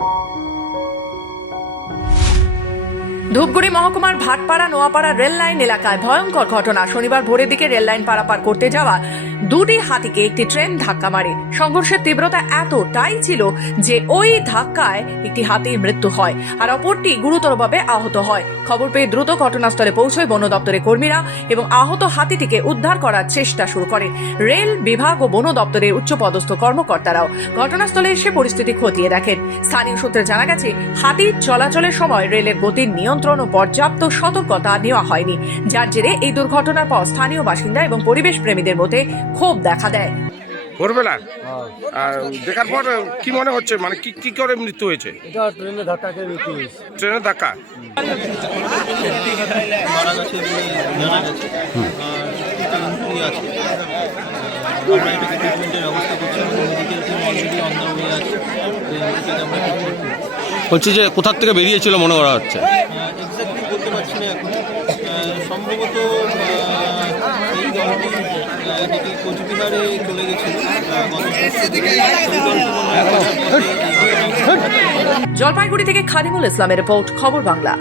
Thank you. Dhupguri মহকুমার Bhatpara Noapara rail line এলাকায় ভয়ঙ্কর ঘটনা। শনিবার ভোরের দিকে রেল লাইন পারাপার করতে যাওয়া দুটি হাতিকে একটি ট্রেন ধাক্কা মারে। সংঘর্ষের তীব্রতা এতটাই ছিল যে ওই ধাক্কায় একটি হাতির মৃত্যু হয় আর অপরটি গুরুতরভাবে আহত হয়। খবর পেয়ে দ্রুত ঘটনাস্থলে পৌঁছয় বন দপ্তরের কর্মীরা এবং আহত হাতিটিকে উদ্ধার করার চেষ্টা শুরু করে রেল বিভাগ ও বন দপ্তরের উচ্চপদস্থ কর্মকর্তারাও ঘটনাস্থলে এসে পরিস্থিতি খতিয়ে দেখেন। স্থানীয় সূত্রে জানা গেছে, হাতির চলাচলের সময় রেলের গতির নিয়ন্ত্রণ ও পর্যাপ্ত সতর্কতা নেওয়া হয়নি। যার জেরে এই দুর্ঘটনার পর স্থানীয় বাসিন্দা এবং পরিবেশ প্রেমীদের মধ্যে ক্ষোভ দেখা দেয়। ভোরবেলা? আর দেখার পর কি মনে হচ্ছে? মানে কি কি করে মৃত্যু হয়েছে? এটা ট্রেনে ধাক্কা খেয়ে মৃত্যু হয়েছে। ট্রেনের ধাক্কা? মারা গেছে জানা গেছে আর ইনফ্লুই আছে আমরা এটাকে ট্রিটমেন্টের ব্যবস্থা করছি medical team already on the way আছে বলছি যে কোথার থেকে বেরিয়েছিল মনে করা হচ্ছে? এক্স্যাক্টলি বলতে পারছি না এখন। সম্ভবত এই দলটি আহ, কোচবিহারে চলে গেছিল আহ, গত পরশুদিন। সেই দলটি হয় জলপাইগুড়ি থেকে খাদিমুল ইসলামের রিপোর্ট খবর বাংলা।